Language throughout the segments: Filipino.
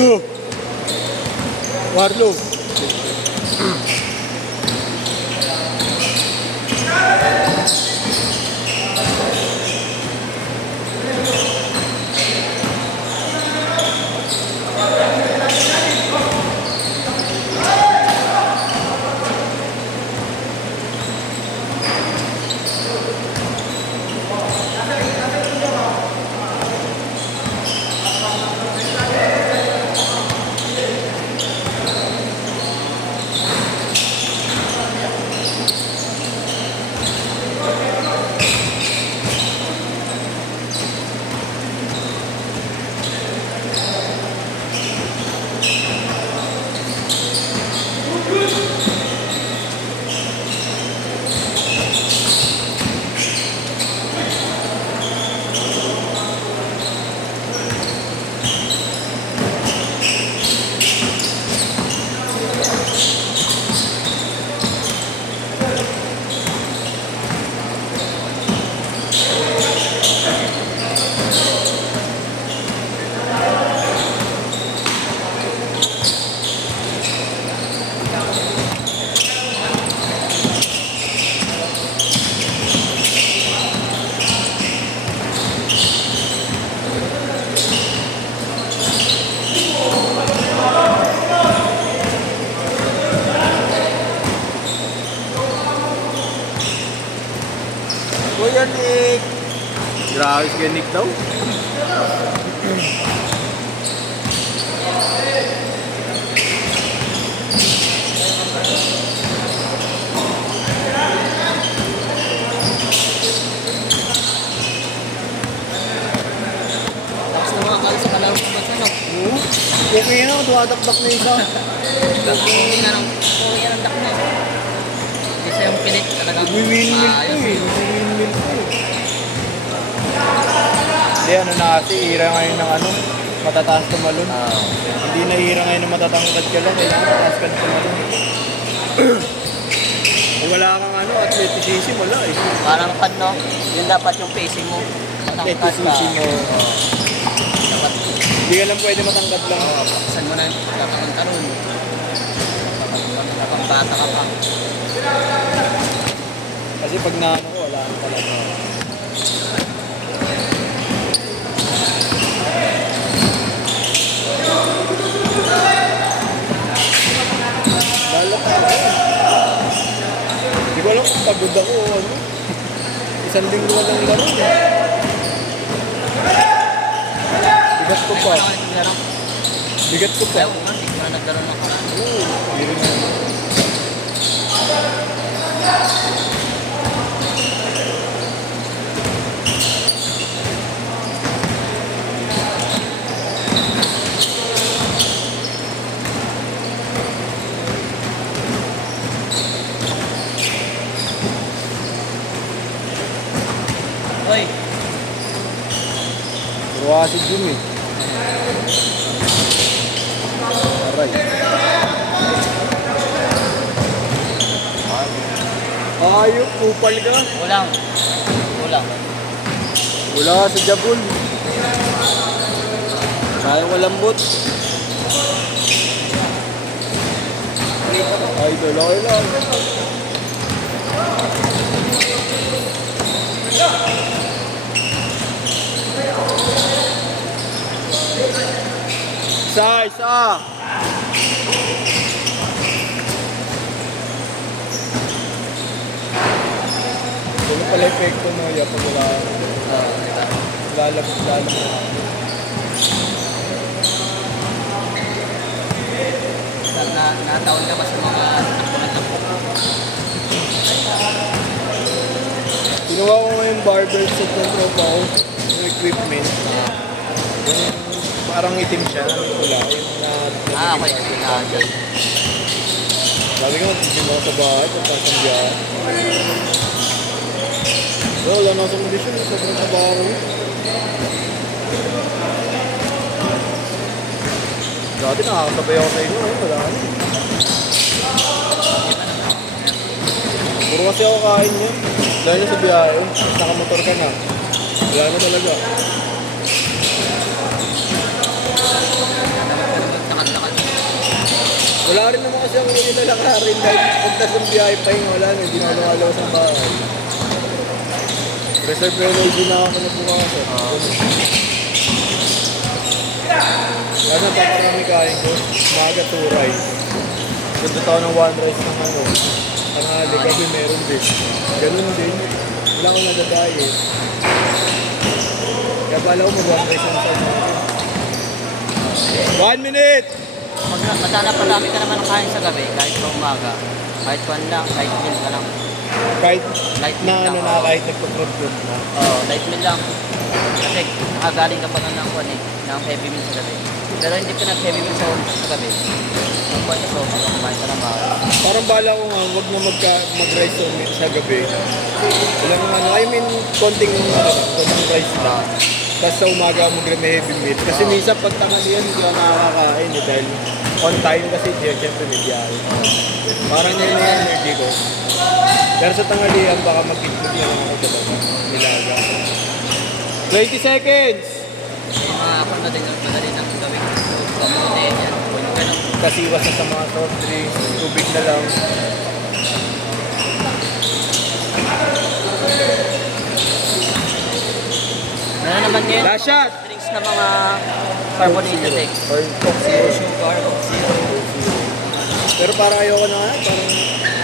No. Warlo. Kuya Nick. Grabe si Nick daw. Tapos na mga kalis sa kalaro ko ba siya? Okay na, tuwadakdak na isa. Okay nga ng dak na. Isa yung pilit talagang Win-win-win ko eh. Win-win-win ko eh. Hindi, ano na kasi, ira ngayon ng ano, matataas tumalon. Hindi na ira ngayon ng matatangkad ka lang, kailangan matataas ka tumalon. Eh, wala kang ano, athleticism, wala eh. parang pad, no? Yun dapat yung pacing mo. Athleticism mo. Dapat, Hindi ka lang pwede matangkad lang. paksan mo na yung tatangan-taron. Kapag bata ka pa. Kasi pag naano ko, wala ka talaga. Lalaki ako. Hindi ko alam kung pagod ako o ano. Isang linggo na lang laro eh. Bigat ko pa. Bigat ko pa. Ayaw nga, hindi ko na nagkaroon ng karaan. Oo, hindi rin na. Hoy, Ruwa si Jimmy. Aray. Ayok, kupal ka. kulang. Kulang. Wala ka sa Jabul. Sayang malambot. Ay, okay lang. Isa. Ano pala epekto mo ya pag wala Diba? lalabas na. Nataon ka ba sa mga takbo. Ginawa ko ngayon barber set ng tropa ko. Yung equipment. Yung parang itim siya, pula. Yung Okay. Dyan. sabi ko, titigil ako sa bahay, pagkas ang biyahe. So, wala na sa kondisyon, sobrang trabaho. Dati nakakasabay ako sa inyo, wala na. Puro kasi ako kain niya. Dahil na sa biyahe, nakamotor ka na. Wala na talaga. Takad-takad. Wala rin naman kasi ako nilalakarin dahil pagkas ng biyahe pa yung wala na, hindi na lumalawas ng bahay. Reserve energy na ako na bukasan. Wala na, paparami kain ko. Umaga 2 rice. Ganda tayo ng 1 rice ng ano. Tanghali kasi meron din. Ganun din. Wala akong nagda-diet. Kaya pala ko mag-1 rice ang sa natin. 1 minute! Masana padami ka naman ng kain sa gabi, kahit sa umaga. Kahit kwan lang, kahit meal ka lang. Kahit Light na meal ano lang. na, kahit nagpa-fruit na. Light meal lang. Kasi nakagaling ka pa nga ng kwan ng heavy meal sa gabi. Pero hindi ka nag-heavy meal sa gabi. Yung kwan so, kumain ka ng bahay. Parang bala ko nga, huwag na mag-rice sa gabi. Walang ano, I mean, konting rice lang. Tapos sa umaga mag-heavy meal. Kasi minsan pag tanghalian, hindi ako nakakakain eh, dahil on time kasi diyan, syempre may biyahe. Parang yun na yung energy ko. Pero sa tanghalian, baka mag-itlog na lang ako talaga. Nilaga. 20 seconds! Yung mga kwan na din, madali nang gawin. So, kamuti, yan. Yung ganun. Kasi iwas na sa mga soft drinks, tubig na lang. Ano naman ngayon? Last shot! Drinks na mga carbonated eh. Or Coke Zero. Sugar, Coke Zero. Pero para ayoko na nga, parang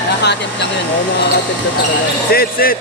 Nakakatip lang yun. ako nakakatip na talaga. Sit!